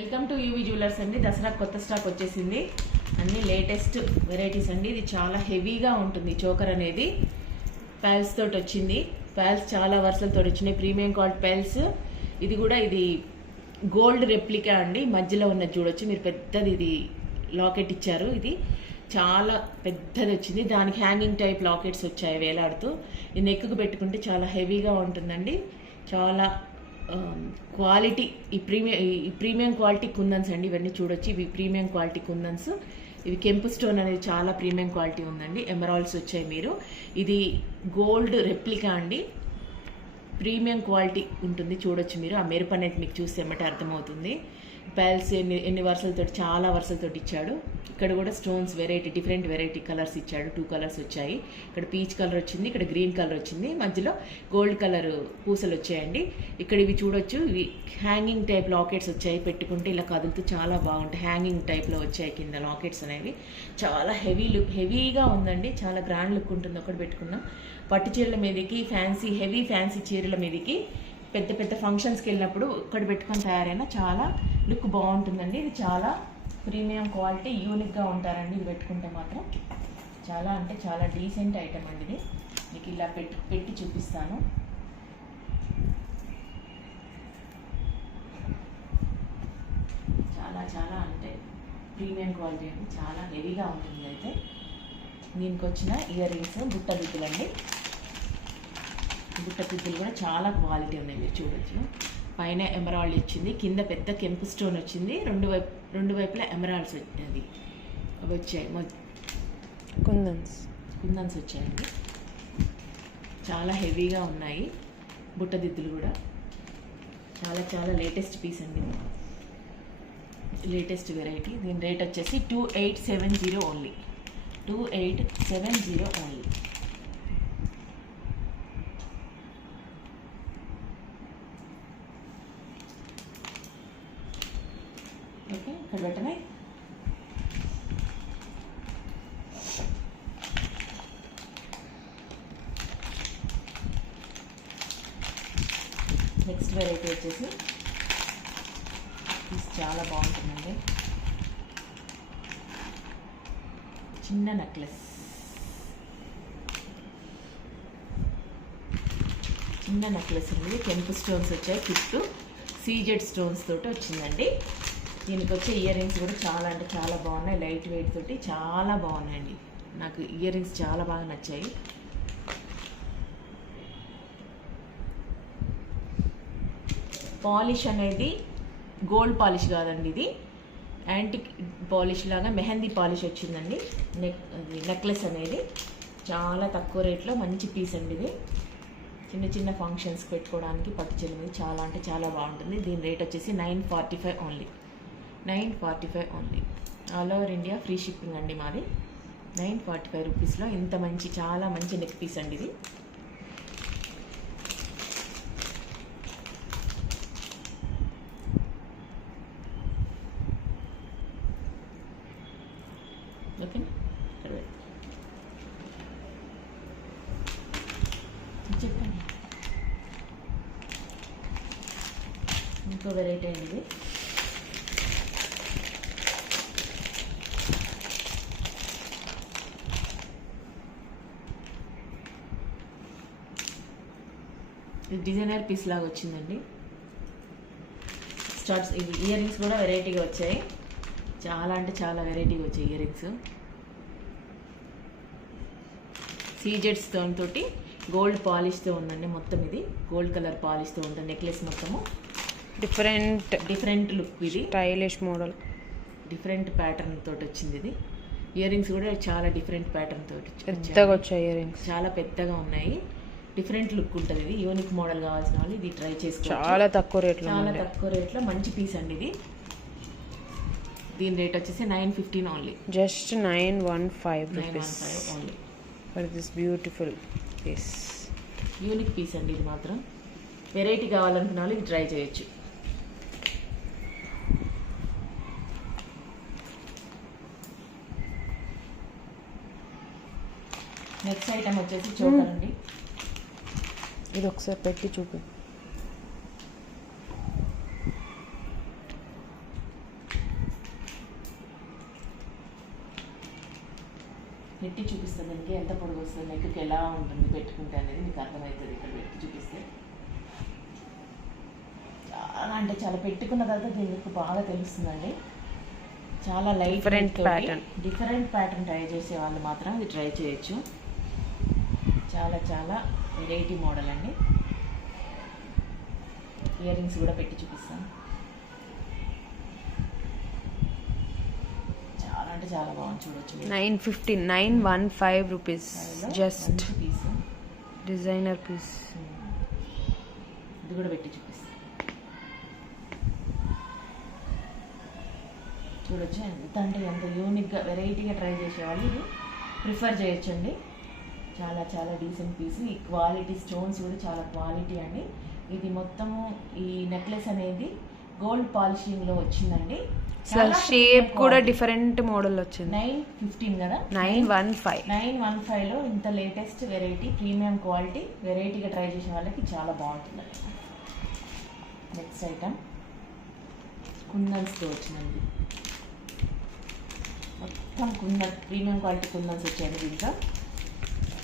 Welcome to UV jewellers అండి. దసరా కొత్త stock వచ్చేసింది. అన్ని లేటెస్ట్ వెరైటీస్ అండి. ఇది చాలా హెవీగా ఉంటుంది చోకర్ అనేది. ప్యాల్స్ తోటి వచ్చింది. ప్యాల్స్ చాలా వరుసలతో వచ్చినాయి. ప్రీమియం క్వాలిటీ ప్యాల్స్ ఇది కూడా ఇది గోల్డ్ రెప్లికా అండి. మధ్యలో ఉన్నది చూడొచ్చు. మీరు పెద్దది ఇది లాకెట్ ఇచ్చారు. ఇది చాలా పెద్దది వచ్చింది. దానికి హ్యాంగింగ్ టైప్ లాకెట్స్ వచ్చాయి వేలాడుతూ. ఇది నెక్కు పెట్టుకుంటే చాలా హెవీగా ఉంటుందండి. చాలా Um, క్వాలిటీ ఈ ప్రీమియం ఈ ప్రీమియం క్వాలిటీ కుందన్స్ అండి ఇవన్నీ చూడొచ్చు. ఇవి ప్రీమియం క్వాలిటీ కుందన్స్ ఇవి కెంపు స్టోన్ అనేది చాలా ప్రీమియం క్వాలిటీ ఉందండి. ఎమరాల్స్ వచ్చాయి మీరు. ఇది గోల్డ్ రెప్లికా అండి. ప్రీమియం క్వాలిటీ ఉంటుంది చూడొచ్చు మీరు. ఆ మెరుపు అనేది మీకు చూస్తే ఏమంటే అర్థమవుతుంది. పెల్స్ ఎన్ని ఎన్ని వరుసలతో చాలా వరుసలతో ఇచ్చాడు. ఇక్కడ కూడా stones variety different variety colours ఇచ్చాడు. టూ కలర్స్ వచ్చాయి. ఇక్కడ పీచ్ కలర్ వచ్చింది ఇక్కడ గ్రీన్ కలర్ వచ్చింది. మధ్యలో గోల్డ్ కలర్ పూసలు వచ్చాయండి. ఇక్కడ ఇవి చూడొచ్చు. ఇవి హ్యాంగింగ్ టైప్ లాకెట్స్ వచ్చాయి. పెట్టుకుంటే ఇలా కదులుతూ చాలా బాగుంటాయి. హ్యాంగింగ్ టైప్లో వచ్చాయి కింద లాకెట్స్ అనేవి. చాలా హెవీ లుక్ హెవీగా ఉందండి. చాలా గ్రాండ్ లుక్ ఉంటుంది. ఒకటి పెట్టుకున్నాం పట్టు చీరల మీదకి ఫ్యాన్సీ హెవీ ఫ్యాన్సీ చీరల మీదకి పెద్ద పెద్ద ఫంక్షన్స్కి వెళ్ళినప్పుడు ఒక్కటి పెట్టుకొని తయారైన చాలా లుక్ బాగుంటుందండి. ఇది చాలా ప్రీమియం క్వాలిటీ యూనిక్గా ఉంటారండి. ఇది పెట్టుకుంటే మాత్రం చాలా అంటే చాలా డీసెంట్ ఐటమ్ అండి ఇది. మీకు ఇలా పెట్టి పెట్టి చూపిస్తాను. చాలా చాలా అంటే ప్రీమియం క్వాలిటీ అండి. చాలా హెవీగా ఉంటుంది అయితే. దీనికి వచ్చిన ఇయర్ రింగ్స్ బుట్ట దిద్దులండి బుట్ట దిద్దులు కూడా చాలా క్వాలిటీ ఉన్నాయి మీరు చూడొచ్చు. పైన ఎమరాల్డ్ ఇచ్చింది కింద పెద్ద కెంపు స్టోన్ వచ్చింది రెండు వైపు రెండు వైపులా ఎమరాల్డ్స్ వచ్చినది అవి వచ్చాయి. కుందన్స్. కుందన్స్ వచ్చాయండి. చాలా హెవీగా ఉన్నాయి. బుట్ట దిద్దులు కూడా. చాలా చాలా లేటెస్ట్ పీస్ అండి. Latest variety. దీని రేట్ వచ్చేసి two eight seven zero only. Two eight seven zero only okay ఇక్కడ పెట్టనే నెక్స్ట్ వెరైటీ వచ్చేసి ఇది చాలా బాగుంటుందండి చిన్న నెక్లెస్ చిన్న నెక్లెస్ ఉంది కెంపు స్టోన్స్ వచ్చాయి. ఫిఫ్త్ సీజెడ్ స్టోన్స్ తోటి వచ్చిందండి. దీనికి వచ్చే ఇయర్ రింగ్స్ కూడా చాలా అంటే చాలా బాగున్నాయి. లైట్ వెయిట్ తోటి చాలా బాగున్నాయండి. నాకు ఇయర్ రింగ్స్ చాలా బాగా నచ్చాయి. పాలిష్ అనేది గోల్డ్ పాలిష్ కాదండి ఇది. యాంటిక్ పాలిష్ లాగా మెహందీ పాలిష్ వచ్చిందండి. నెక్ నెక్లెస్ అనేది. చాలా తక్కువ రేట్లో మంచి పీస్ అండి ఇది. చిన్న చిన్న ఫంక్షన్స్ పెట్టుకోవడానికి పట్టు చీర చాలా అంటే చాలా బాగుంటుంది. దీని రేట్ వచ్చేసి nine forty five only nine forty five only all over India free shipping అండి మాది. నైన్ ఫార్టీ ఫైవ్ రూపీస్లో ఇంత మంచి చాలా మంచి నెక్ పీస్ అండి ఇది ఓకే ఇక్కడ పెట్టు. చెప్పండి ఇంకో వెరైటీ అండి ఇది ఇది డిజైనర్ పీస్ లాగా వచ్చిందండి. స్టార్ట్స్ ఇవి ఇయర్ రింగ్స్ కూడా వెరైటీగా వచ్చాయి. చాలా అంటే చాలా వెరైటీగా వచ్చాయి ఇయర్ రింగ్స్ సీజెడ్ స్టోన్ తోటి గోల్డ్ పాలిష్తో ఉందండి మొత్తం ఇది. గోల్డ్ కలర్ పాలిష్తో ఉంటుంది నెక్లెస్ మొత్తము. డిఫరెంట్ డిఫరెంట్ లుక్ ఇది. స్టైలిష్ మోడల్ డిఫరెంట్ ప్యాటర్న్ తోటి వచ్చింది ఇది. ఇయర్ రింగ్స్ కూడా చాలా డిఫరెంట్ ప్యాటర్న్ తోటి వచ్చాయి. పెద్దగా వచ్చాయి ఇయర్ రింగ్స్ చాలా పెద్దగా ఉన్నాయి. డిఫరెంట్ లుక్ ఉంటుంది. ఇది యూనిక్ మోడల్ కావాల్సిన వాళ్ళు ఇది ట్రై చేసుకోవచ్చు. చాలా తక్కువ రేట్లో చాలా తక్కువ రేట్లో మంచి పీస్ అండి ఇది. దీని రేట్ వచ్చేసి nine fifteen only. Just nine one five nine one five only. For this beautiful piece unique piece అండి ఇది మాత్రం. వెరైటీ కావాలనుకున్న వాళ్ళు ఇది ట్రై చేయొచ్చు. నెక్స్ట్ ఐటమ్ వచ్చేసి చోకర్ అండి. ఇది ఒకసారి పెట్టి చూపి. పెట్టి చూపిస్తే దానికి ఎంత పొడుగు వస్తుంది నెక్కి ఎలా ఉంటుంది పెట్టుకుంటే అనేది మీకు అర్థమవుతుంది ఇక్కడ పెట్టి చూపిస్తే. చాలా అంటే చాలా పెట్టుకున్న తర్వాత దీనికి బాగా తెలుస్తుందండి. చాలా light different pattern different pattern try చేసే వాళ్ళు మాత్రం ఇది ట్రై చేయొచ్చు. చాలా చాలా వెరైటీ మోడల్ అండి. ఇయర్ రింగ్స్ కూడా పెట్టి చూపిస్తాను. చాలా అంటే చాలా బాగుంది చూడొచ్చు. Nine fifty nine one five rupees just piece. Designer piece. ఇది కూడా పెట్టి చూపిస్తాను. చూడొచ్చు? ఎంత అంటే ఎంత యూనిక్గా వెరైటీగా ట్రై చేసేవాళ్ళు. ఇది ప్రిఫర్ చేయొచ్చండి. చాలా చాలా డీసెంట్ పీస్ ఈ క్వాలిటీ స్టోన్స్ కూడా చాలా క్వాలిటీ అండి. ఇది మొత్తము ఈ నెక్లెస్ అనేది గోల్డ్ పాలిషింగ్లో వచ్చిందండి. షేప్ కూడా డిఫరెంట్ మోడల్ వచ్చింది. నైన్ ఫిఫ్టీన్ కదా? Nine one five nine one ఫైవ్లో ఇంత లేటెస్ట్ వెరైటీ ప్రీమియం క్వాలిటీ వెరైటీగా ట్రై చేసే వాళ్ళకి చాలా బాగుంటుందండి. నెక్స్ట్ ఐటమ్ కుందన్స్తో వచ్చిందండి మొత్తం కుందన్ ప్రీమియం క్వాలిటీ కుందన్స్ వచ్చాయండి దీంట్లో.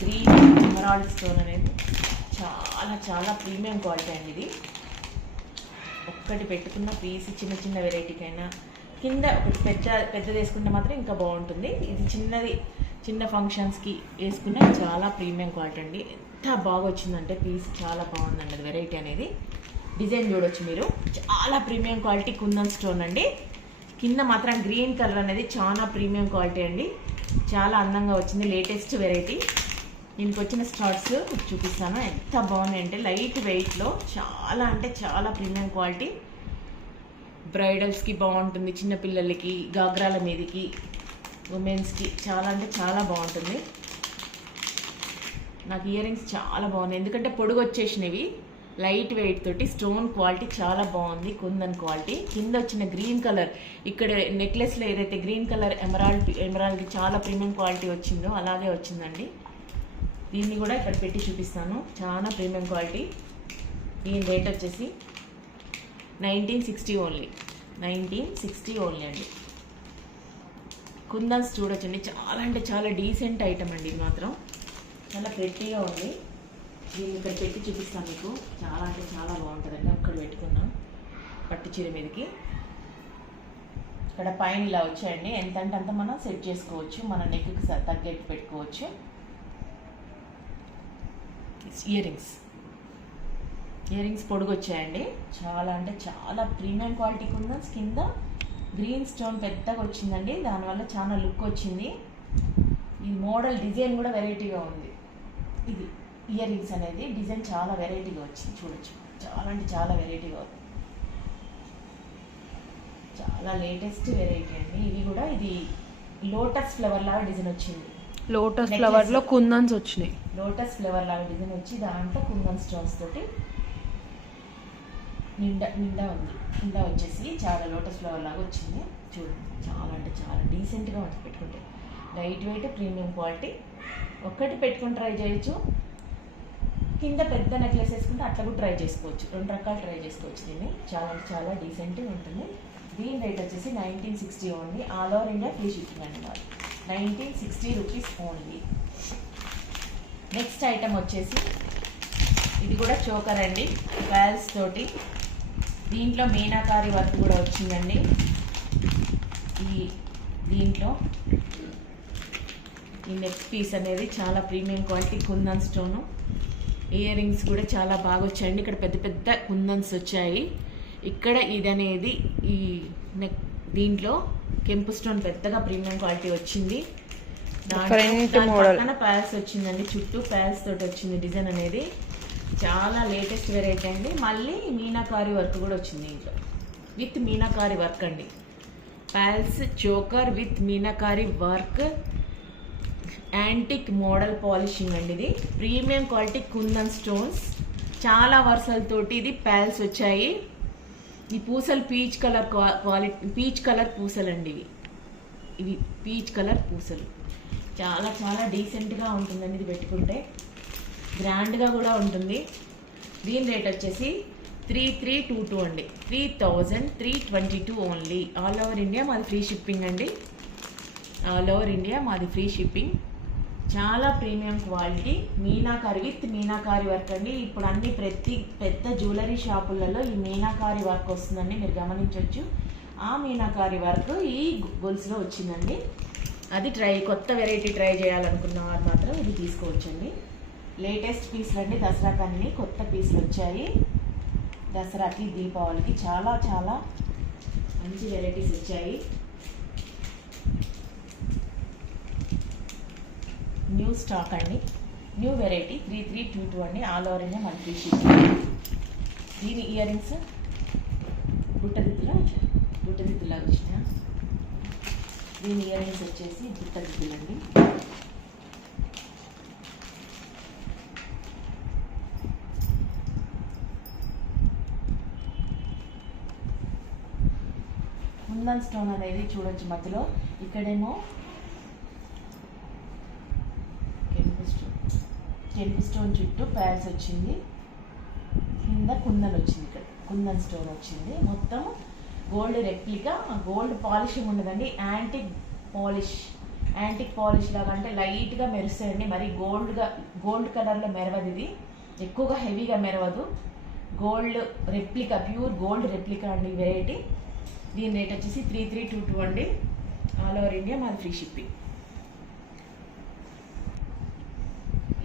గ్రీన్ ఎమరాల్డ్ స్టోన్ అనేది చాలా చాలా ప్రీమియం క్వాలిటీ అండి ఇది. ఒక్కటి పెట్టుకున్న పీస్ చిన్న చిన్న వెరైటీకైనా కింద ఒకటి పెద్ద పెద్దది వేసుకుంటే మాత్రం ఇంకా బాగుంటుంది. ఇది చిన్నది చిన్న ఫంక్షన్స్కి వేసుకున్న చాలా ప్రీమియం క్వాలిటీ అండి. ఎంత బాగా వచ్చిందంటే పీస్ చాలా బాగుందండి అది వెరైటీ అనేది. డిజైన్ చూడొచ్చు మీరు. చాలా ప్రీమియం క్వాలిటీ కుందన్ స్టోన్ అండి. కింద మాత్రం గ్రీన్ కలర్ అనేది చాలా ప్రీమియం క్వాలిటీ అండి. చాలా అందంగా వచ్చింది లేటెస్ట్ వెరైటీ. దీనికి వచ్చిన స్టార్ట్స్ చూపిస్తాను. ఎంత బాగున్నాయి అంటే లైట్ వెయిట్లో చాలా అంటే చాలా ప్రీమియం క్వాలిటీ. బ్రైడల్స్కి బాగుంటుంది చిన్నపిల్లలకి గాగ్రాల మీదకి ఉమెన్స్కి చాలా అంటే చాలా బాగుంటుంది. నాకు ఇయర్ రింగ్స్ చాలా బాగున్నాయి. ఎందుకంటే పొడుగు వచ్చేసినవి లైట్ వెయిట్ తోటి స్టోన్ క్వాలిటీ చాలా బాగుంది కుందన్ క్వాలిటీ. కింద వచ్చిన గ్రీన్ కలర్ ఇక్కడ నెక్లెస్లో ఏదైతే గ్రీన్ కలర్ ఎమరాల్డ్ ఎమరాల్డ్కి చాలా ప్రీమియం క్వాలిటీ వచ్చిందో అలాగే వచ్చిందండి. దీన్ని కూడా ఇక్కడ పెట్టి చూపిస్తాను. చాలా ప్రీమియం క్వాలిటీ దీని రేట్ వచ్చేసి nineteen sixty only nineteen sixty only అండి. కుందన్స్ చూడొచ్చండి. చాలా అంటే చాలా డీసెంట్ ఐటమ్ అండి ఇది మాత్రం. చాలా ప్రెట్టీగా ఉంది. దీన్ని ఇక్కడ పెట్టి చూపిస్తాను మీకు. చాలా అంటే చాలా బాగుంటుందండి. అక్కడ పెట్టుకున్నాం పట్టు చీర మీదకి. ఇక్కడ పైన ఇలా వచ్చాయండి. ఎంత అంటే అంత మనం సెట్ చేసుకోవచ్చు. మన నెక్కి తగ్గట్టు పెట్టుకోవచ్చు. ఇయర్ రింగ్స్ ఇయర్ రింగ్స్ పొడుగు వచ్చాయండి చాలా అంటే చాలా ప్రీమియం క్వాలిటీ కింద కింద గ్రీన్ స్టోన్ పెద్దగా వచ్చిందండి. దానివల్ల చాలా లుక్ వచ్చింది. ఈ మోడల్ డిజైన్ కూడా వెరైటీగా ఉంది. ఇది ఇయర్ రింగ్స్ అనేది డిజైన్ చాలా వెరైటీగా వచ్చింది. చూడొచ్చు. చాలా అంటే చాలా వెరైటీగా ఉంది. చాలా లేటెస్ట్ వెరైటీ అండి. ఇది కూడా ఇది లోటస్ ఫ్లవర్ లాగా డిజైన్ వచ్చింది. Lotus Necklace. ఫ్లవర్లో కుందన్స్ వచ్చినాయి. లోటస్ ఫ్లేవర్ లాగా డిజైన్ వచ్చి దాంట్లో కుందన్ స్టోన్స్ తోటి నిండా నిండా ఉంది. నిండా వచ్చేసి చాలా లోటస్ ఫ్లవర్ లాగా వచ్చింది. చూడండి చాలా అంటే చాలా డీసెంట్గా ఉంటుంది పెట్టుకుంటే. లైట్ వెయిట్ ప్రీమియం క్వాలిటీ ఒక్కటి పెట్టుకుని ట్రై చేయొచ్చు. కింద పెద్ద నెక్లెస్ వేసుకుంటే అట్లా కూడా ట్రై చేసుకోవచ్చు. రెండు రకాలు ట్రై చేసుకోవచ్చు దీన్ని. చాలా చాలా డీసెంట్గా ఉంటుంది. దీని రేట్ వచ్చేసి nineteen sixty only all over India free shipping అండి nineteen sixty rupees only next item వచ్చేసి ఇది కూడా చోకర్ అండి ప్యాల్స్ తోటి. దీంట్లో మీనాకారి వర్క్ కూడా వచ్చిందండి. ఈ దీంట్లో ఈ నెక్ పీస్ అనేది చాలా premium quality kundan stone. Earrings కూడా చాలా బాగా వచ్చాయండి. ఇక్కడ పెద్ద పెద్ద కుందన్స్ వచ్చాయి. ఇక్కడ ఇది అనేది ఈ నెక్ దీంట్లో కెంపు స్టోన్ పెద్దగా ప్రీమియం క్వాలిటీ వచ్చింది. Model. పక్కన ప్యాల్స్ వచ్చిందండి. చుట్టూ ప్యాల్స్ తోటి వచ్చింది డిజైన్ అనేది. చాలా లేటెస్ట్ వెరైటీ అండి. మళ్ళీ మీనాకారి వర్క్ కూడా వచ్చింది దీంట్లో విత్ మీనాకారి వర్క్ అండి. Pearls choker with meenakari work. Antique model polishing అండి ఇది. Premium quality kundan stones. చాలా వర్షాలతోటి ఇది ప్యాల్స్ వచ్చాయి. ఈ పూసలు peach colour quality peach colour పూసలు అండి ఇవి. ఇవి పీచ్ కలర్ పూసలు. చాలా చాలా డీసెంట్గా ఉంటుందండి ఇది పెట్టుకుంటే. గ్రాండ్గా కూడా ఉంటుంది. దీని రేట్ వచ్చేసి త్రీ త్రీ టూ టూ అండి. Three thousand three twenty two only. All over India మాది ఫ్రీ షిప్పింగ్ అండి. ఆల్ ఓవర్ ఇండియా మాది ఫ్రీ షిప్పింగ్. చాలా premium quality. Meenakari with meenakari work అండి. ఇప్పుడు అన్ని ప్రతి పెద్ద జ్యువెలరీ షాపులలో ఈ మీనాకారి వర్క్ వస్తుందండి. మీరు గమనించవచ్చు ఆ మీనాకారి వర్క్ ఈ గొలుసులో వచ్చిందండి. అది ట్రై కొత్త వెరైటీ ట్రై చేయాలనుకున్న వారు మాత్రం ఇది తీసుకోవచ్చండి. లేటెస్ట్ పీసులు అండి దసరాకి అన్ని కొత్త పీసులు వచ్చాయి. దసరాకి దీపావళికి చాలా చాలా మంచి వెరైటీస్ వచ్చాయి. న్యూ స్టాక్ అండి. New variety three three two two అండి. ఆల్ ఓవర్ ఇండియా మన దీని ఇయర్ రింగ్స్ బుట్టదిద్దులా బుట్టదిద్దులాగా వచ్చినాయా? దీని ఇయర్ రింగ్స్ వచ్చేసి బుట్టదిద్దులండి కుందన్ స్టోన్ అనేది చూడొచ్చు మధ్యలో. ఇక్కడేమో కెంపు స్టోన్ కెంపు స్టోన్ చుట్టూ ప్యాల్స్ వచ్చింది. కింద కుందన్ వచ్చింది ఇక్కడ. కుందన్ స్టోన్ వచ్చింది. మొత్తం గోల్డ్ రెప్లికా గోల్డ్ పాలిషింగ్ ఉండదండి యాంటిక్ పాలిష్. యాంటిక్ పాలిష్ లాగా అంటే లైట్గా మెరుస్తాయండి మరి గోల్డ్గా గోల్డ్ కలర్లో మెరవదు ఇది. ఎక్కువగా హెవీగా మెరవదు. Gold replica pure gold replica అండి వెరైటీ. దీని రేట్ వచ్చేసి త్రీ త్రీ టూ టూ అండి. ఆల్ ఓవర్ ఇండియా మాది ఫ్రీ షిప్పింగ్.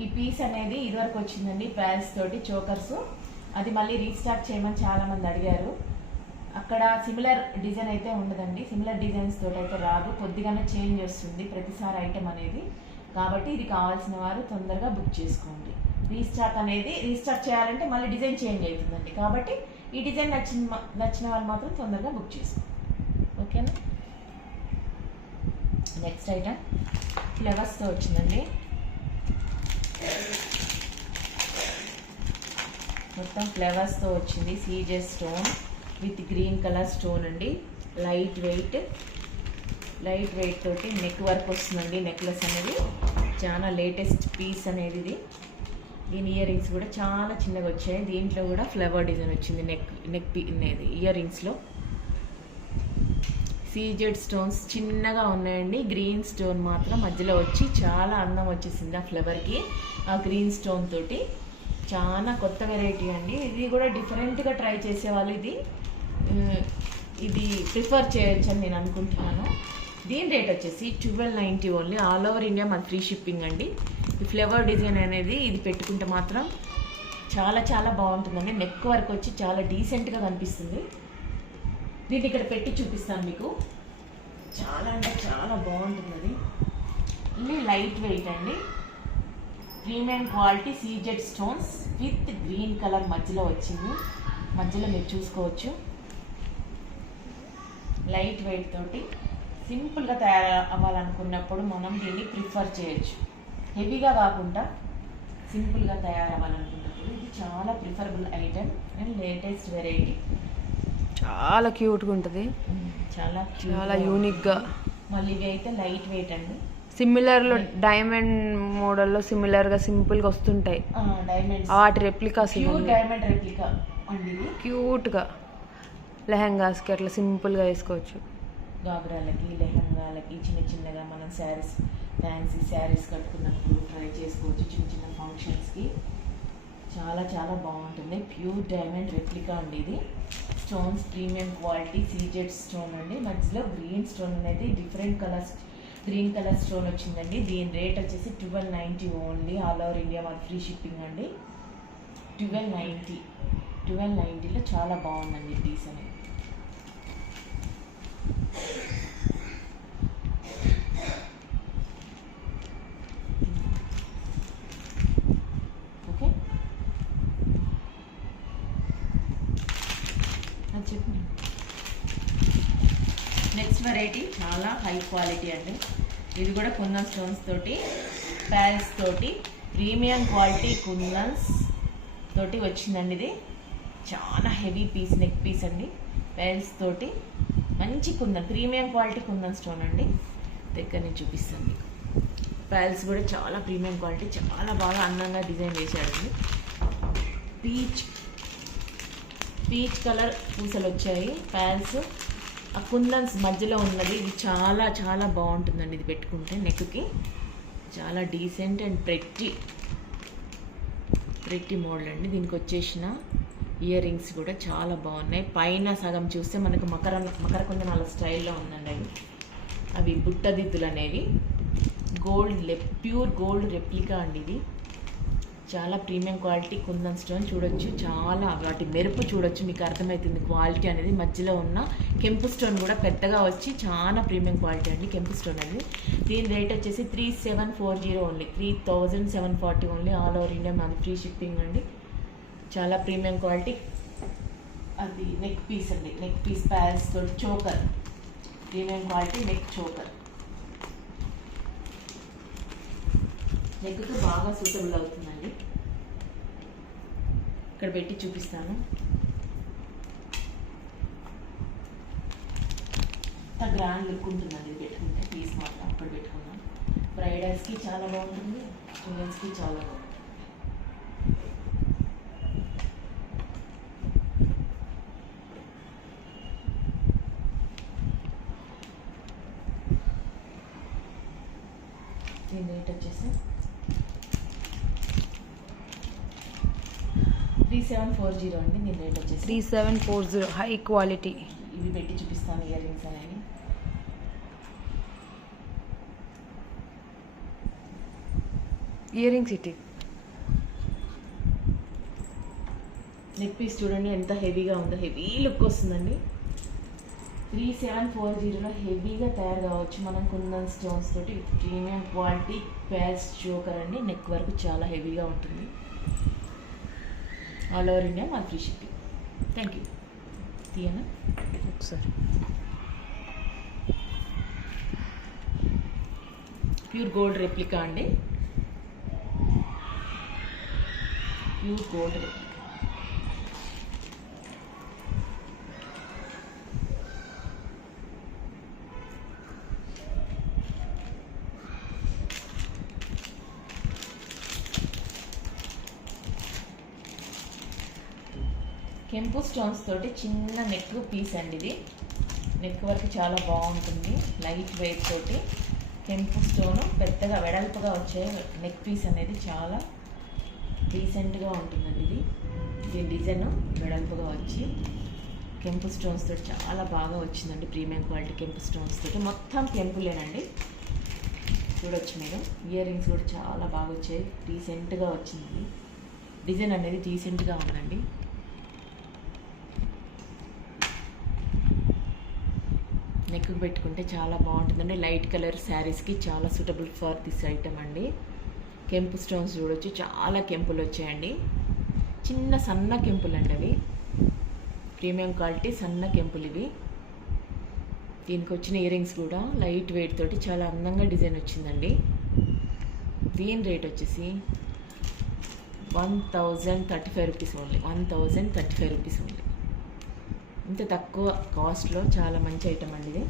ఈ పీస్ అనేది ఇదివరకు వచ్చిందండి ప్యారిస్ తోటి చోకర్స్. అది మళ్ళీ రీస్టార్ట్ చేయమని చాలా మంది అడిగారు. అక్కడ సిమిలర్ డిజైన్ అయితే ఉండదండి. సిమిలర్ డిజైన్స్ తోటి అయితే రాదు. కొద్దిగానే చేంజ్ వస్తుంది ప్రతిసారి ఐటెం అనేది. కాబట్టి ఇది కావాల్సిన వారు తొందరగా బుక్ చేసుకోండి. రీస్టాక్ అనేది రీస్టాక్ చేయాలంటే మళ్ళీ డిజైన్ చేంజ్ అవుతుందండి. కాబట్టి ఈ డిజైన్ నచ్చిన నచ్చిన వాళ్ళు మాత్రం తొందరగా బుక్ చేసుకోండి ఓకేనా? నెక్స్ట్ ఐటమ్ ఫ్లవర్స్తో వచ్చిందండి. మొత్తం ఫ్లవర్స్తో వచ్చింది. CZ stone with green colour stone అండి. లైట్ వెయిట్ లైట్ వెయిట్ తోటి నెక్ వర్క్ వస్తుందండి. నెక్లెస్ అనేది చాలా లేటెస్ట్ పీస్ అనేది ఇది. దీని ఇయర్ రింగ్స్ కూడా చాలా చిన్నగా వచ్చాయి. దీంట్లో కూడా ఫ్లవర్ డిజైన్ వచ్చింది నెక్ నెక్ పీ అనేది ఇయర్ రింగ్స్లో సీజెడ్ స్టోన్స్ చిన్నగా ఉన్నాయండి. గ్రీన్ స్టోన్ మాత్రం మధ్యలో వచ్చి చాలా అందం వచ్చేసింది ఆ ఫ్లవర్కి ఆ గ్రీన్ స్టోన్ తోటి చాలా కొత్త వెరైటీ అండి. ఇది కూడా డిఫరెంట్గా ట్రై చేసేవాళ్ళు ఇది. ఇది ప్రిఫర్ చేయొచ్చు అని నేను అనుకుంటున్నాను. దీని రేట్ వచ్చేసి twelve ninety only. All over India మన ఫ్రీ షిప్పింగ్ అండి. ఈ ఫ్లేవర్ డిజైన్ అనేది ఇది పెట్టుకుంటే మాత్రం చాలా చాలా బాగుంటుందండి. నెక్ వర్క్ వచ్చి చాలా డీసెంట్గా కనిపిస్తుంది. దీన్ని ఇక్కడ పెట్టి చూపిస్తాను మీకు. చాలా అంటే చాలా బాగుంటుంది అది ఇది లైట్ వెయిట్ అండి. Premium quality CZ stones with green colour మధ్యలో వచ్చింది. మధ్యలో మీరు చూసుకోవచ్చు. లైట్ వెయిట్ తోటి సింపుల్గా తయారు అవ్వాలనుకున్నప్పుడు మనం దీన్ని ప్రిఫర్ చేయొచ్చు. హెవీగా కాకుండా సింపుల్గా తయారవ్వాలనుకున్నప్పుడు ఇది చాలా preferable item and latest variety. చాలా క్యూట్గా ఉంటుంది. చాలా చాలా గా యూనిక్గా. మళ్ళీ ఇవి అయితే లైట్ వెయిట్ అండి. సిమిలర్లో డైమండ్ మోడల్లో సిమిలర్గా సింపుల్గా వస్తుంటాయి. డైమండ్స్ వాటి రెప్లికాస్ డైమండ్ రెప్లికా అండి క్యూట్గా. లెహంగాస్కి అట్లా సింపుల్గా వేసుకోవచ్చు. గాగ్రాలకి లెహంగాలకి చిన్న చిన్నగా మనం శారీస్ ఫ్యాన్సీ శారీస్ కట్టుకున్నప్పుడు ట్రై చేసుకోవచ్చు. చిన్న చిన్న ఫంక్షన్స్కి. చాలా చాలా బాగుంటుంది. ప్యూర్ డైమండ్ రెప్లికా అండి ఇది. Stones premium quality C Z అండి. మధ్యలో గ్రీన్ స్టోన్ అనేది different colours green colour stone వచ్చిందండి. దీని రేట్ వచ్చేసి twelve ninety only. All over India మాది ఫ్రీ షిప్పింగ్ అండి. Twelve ninety. ట్వెల్వ్ నైంటీలో చాలా బాగుందండి పీస్ అనేది. ఓకే. అది చెప్పు నెక్స్ట్ వెరైటీ చాలా హై క్వాలిటీ అండి. ఇది కూడా కుందన్ స్టోన్స్ తోటి ప్యాల్స్ తోటి ప్రీమియం క్వాలిటీ కుందన్స్ తోటి వచ్చిందండి ఇది. చాలా హెవీ పీస్ నెక్ పీస్ అండి. ప్యాల్స్ తోటి మంచి kundan premium quality kundan stone అండి. దగ్గర నుంచి చూపిస్తాను మీకు. ప్యాల్స్ కూడా చాలా ప్రీమియం క్వాలిటీ చాలా బాగా అందంగా డిజైన్ చేశాడండి పీచ్ పీచ్ కలర్ పూసలు వచ్చాయి. ప్యాల్స్ ఆ కుందన్స్ మధ్యలో ఉన్నది. ఇది చాలా చాలా బాగుంటుందండి ఇది పెట్టుకుంటే నెక్కి. చాలా decent and pretty pretty model అండి. దీనికి వచ్చేసిన ఇయర్ రింగ్స్ కూడా చాలా బాగున్నాయి. పైన సగం చూస్తే మనకు మకర మకర కుందనాల స్టైల్లో ఉందండి. అవి అవి బుట్టదిద్దులు అనేవి గోల్డ్ ప్యూర్ గోల్డ్ రెప్లికా అండి ఇది. చాలా ప్రీమియం క్వాలిటీ కుందన్ స్టోన్ చూడొచ్చు. చాలా వాటి మెరుపు చూడొచ్చు. మీకు అర్థమవుతుంది క్వాలిటీ అనేది. మధ్యలో ఉన్న కెంపు స్టోన్ కూడా పెద్దగా వచ్చి చాలా ప్రీమియం క్వాలిటీ అండి కెంపు స్టోన్ అనేది. దీని రేట్ వచ్చేసి three seven four zero only. Three thousand seven forty only all over India మాది ఫ్రీ షిప్పింగ్ అండి. చాలా ప్రీమియం క్వాలిటీ. అది నెక్ పీస్ అండి. నెక్ పీస్ ప్యాల్స్ తోటి choker premium quality neck choker neck బాగా సూటబుల్ అవుతుందండి. ఇక్కడ పెట్టి చూపిస్తాను. అంత గ్రాండ్ లుక్ ఉంటుందండి. ఇది పెట్టుకుంటే పీస్ మాత్రం అప్పుడు పెట్టుకున్నాం బ్రైడల్స్కి చాలా బాగుంటుంది. స్టూడెంట్స్కి చాలా బాగుంటుంది. దీని రేట్ వచ్చేసి. త్రీ సెవెన్ ఫోర్ జీరో అండి దీని రేట్ వచ్చేసి. Three seven four zero high quality ఇవి పెట్టి చూపిస్తాను ఇయర్ రింగ్స్ అనేవి. ఇయర్ రింగ్స్ ఇటీ. నెక్ పీస్ చూడండి ఎంత హెవీగా ఉందో హెవీ లుక్ వస్తుందండి. త్రీ సెవెన్ ఫోర్ జీరోలో హెవీగా తయారు కావచ్చు. మనం కుందన్ స్టోన్స్ తోటి ప్రీమియం క్వాలిటీ ప్యాస్ చోకర్ అండి. నెక్ వరకు చాలా హెవీగా ఉంటుంది. ఆల్ ఓవర్ ఇండియా మా ఫ్రీ షిప్పింగ్ థ్యాంక్ యూ తీయనా ఒకసారి ప్యూర్ గోల్డ్ రెప్లికా అండి. Pure gold replica simple stones తోటి చిన్న నెక్ పీస్ అండి ఇది. నెక్ వరకు చాలా బాగుంటుంది లైట్ వెయిట్ తోటి. కెంపు స్టోన్ పెద్దగా వెడల్పుగా వచ్చే నెక్ పీస్ అనేది చాలా డీసెంట్గా ఉంటుందండి ఇది. దీని డిజైన్ వెడల్పుగా వచ్చి కెంపు స్టోన్స్ తోటి చాలా బాగా వచ్చిందండి ప్రీమియం క్వాలిటీ కెంపు స్టోన్స్ తోటి. మొత్తం కెంపులేనండి చూడొచ్చు మీరు. ఇయర్ రింగ్స్ కూడా చాలా బాగా వచ్చాయి డీసెంట్గా వచ్చింది. డిజైన్ అనేది డీసెంట్గా ఉందండి. నెక్ పెట్టుకుంటే చాలా బాగుంటుందండి. లైట్ కలర్ శారీస్కి చాలా సూటబుల్ ఫర్ దిస్ ఐటమ్ అండి. కెంపు స్టోన్స్ చూడొచ్చు. చాలా కెంపులు వచ్చాయండి. చిన్న సన్న కెంపులు అండి అవి. ప్రీమియం క్వాలిటీ సన్న కెంపులు ఇవి. దీనికి వచ్చిన ఇయరింగ్స్ కూడా లైట్ వెయిట్ తోటి చాలా అందంగా డిజైన్ వచ్చిందండి. దీని రేట్ వచ్చేసి one thousand thirty five rupees only. One thousand thirty five rupees only. ఇంత తక్కువ కాస్ట్లో చాలా మంచి ఐటమ్ అండి ఇది.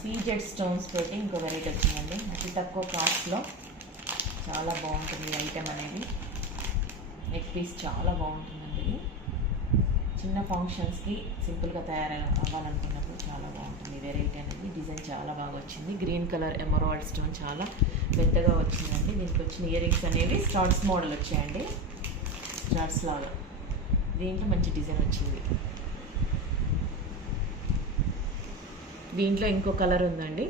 సీజెడ్ స్టోన్స్ తోటి ఇంకో వెరైటీ వచ్చిందండి. అతి తక్కువ కాస్ట్లో చాలా బాగుంటుంది ఈ ఐటమ్ అనేది. నెక్ పీస్ చాలా బాగుంటుందండి ఇది. చిన్న ఫంక్షన్స్కి సింపుల్గా తయారు అవ్వాలనుకున్నప్పుడు చాలా బాగుంటుంది. వెరైటీ అనేది డిజైన్ చాలా బాగా వచ్చింది. గ్రీన్ కలర్ ఎమరాల్డ్ స్టోన్ చాలా పెద్దగా వచ్చిందండి. దీనికి వచ్చిన ఇయర్ రింగ్స్ అనేవి స్టార్ట్స్ మోడల్ వచ్చాయండి. స్టార్ట్స్ లాగా. దీంట్లో మంచి డిజైన్ వచ్చింది. దీంట్లో ఇంకో కలర్ ఉందండి.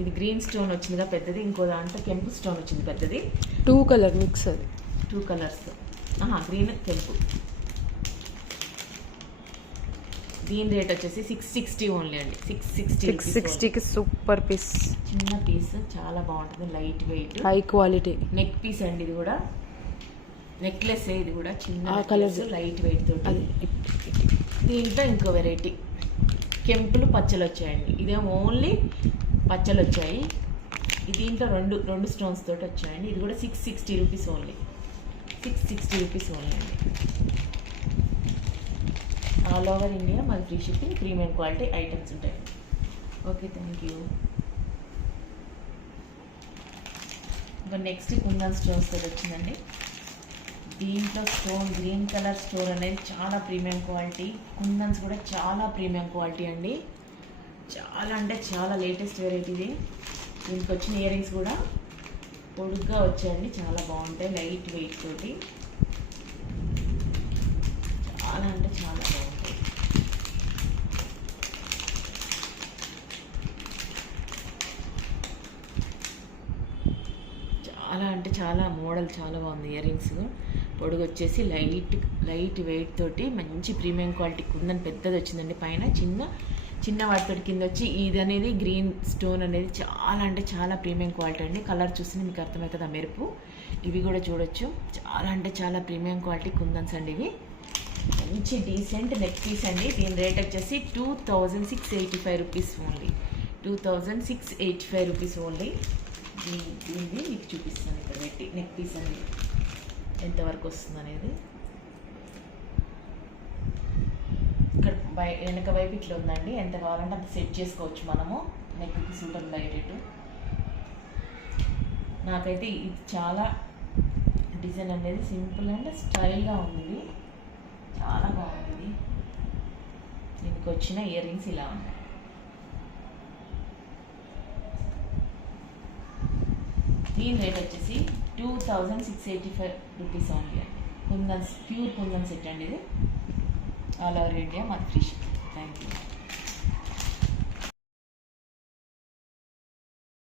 ఇది గ్రీన్ స్టోన్ వచ్చిందిగా పెద్దది. ఇంకో దాంట్లో కెంపు స్టోన్ వచ్చింది పెద్దది. టూ కలర్ మిక్స్ అది. Two colours. గ్రీన్ కెంపు. దీని రేట్ వచ్చేసి సిక్స్ సిక్స్టీ ఓన్లీ అండి. సిక్స్ సిక్స్టీ సిక్స్ సిక్స్టీకి సూపర్ పీస్. చిన్న పీస్ చాలా బాగుంటుంది light weight high quality neck piece అండి ఇది కూడా. నెక్లెస్ ఇది కూడా చిన్న colour. లైట్ వెయిట్ తోటి. దీంట్లో ఇంకో వెరైటీ కెంపులు పచ్చలు వచ్చాయండి. ఇదేమో ఓన్లీ పచ్చలు వచ్చాయి. దీంట్లో రెండు రెండు స్టోన్స్ తోటి వచ్చాయండి. ఇది కూడా six sixty rupees only six sixty rupees only అండి. ఆల్ ఓవర్ ఇండియా మాకు free shipping premium quality items ఉంటాయి. ఓకే థ్యాంక్ యూ ఇంకా నెక్స్ట్ కుందన్ స్టోన్స్ తోటి వచ్చిందండి. దీంట్లో స్టోన్ గ్రీన్ కలర్ స్టోన్ అనేది చాలా ప్రీమియం క్వాలిటీ. కుందన్స్ కూడా చాలా ప్రీమియం క్వాలిటీ అండి. చాలా అంటే చాలా లేటెస్ట్ వెరైటీ ఇది. దీనికి వచ్చిన ఇయర్ రింగ్స్ కూడా పొడుగ్గా వచ్చాయండి చాలా బాగుంటాయి లైట్ వెయిట్ తోటి. చాలా అంటే చాలా బాగుంటాయి చాలా మోడల్ చాలా బాగుంది ఇయర్ రింగ్స్ పొడుగు వచ్చేసి లైట్ లైట్ వెయిట్ తోటి మంచి ప్రీమియం క్వాలిటీ ఉందని పెద్దది వచ్చిందండి పైన. చిన్న చిన్న వాటితో కింద వచ్చి ఇది అనేది గ్రీన్ స్టోన్ అనేది చాలా అంటే చాలా ప్రీమియం క్వాలిటీ అండి. కలర్ చూస్తే మీకు అర్థమవుతుంది ఆ మెరుపు? ఇవి కూడా చూడొచ్చు. చాలా అంటే చాలా ప్రీమియం క్వాలిటీ కుందన్స్ అండి ఇవి. మంచి డీసెంట్ నెక్ పీస్ అండి. దీని రేట్ వచ్చేసి two thousand six eighty five rupees only two thousand six eighty five rupees only దీన్ని మీకు చూపిస్తాను ఇక్కడ పెట్టి నెక్ పీస్ అనేది ఎంతవరకు వస్తుంది అనేది ఇక్కడ బయ వెనక వైపు ఇట్లా ఉందండి. ఎంత కావాలంటే అంత సెట్ చేసుకోవచ్చు మనము. నెక్కి సూటబుల్ అయ్యేటట్టు నాకైతే ఇది చాలా డిజైన్ అనేది సింపుల్ అండ్ స్టైల్గా ఉంది చాలా బాగుంది దీనికి వచ్చిన ఇయర్ రింగ్స్ ఇలా ఉన్నాయి. దీని రేట్ వచ్చేసి two thousand six eighty five rupees only అండి. కుందన్స్ ప్యూర్ కుందన్ సెట్ అండి ఇది. ఆల్ ఓవర్ ఇండియా మాది ఫ్రీ థ్యాంక్ యూ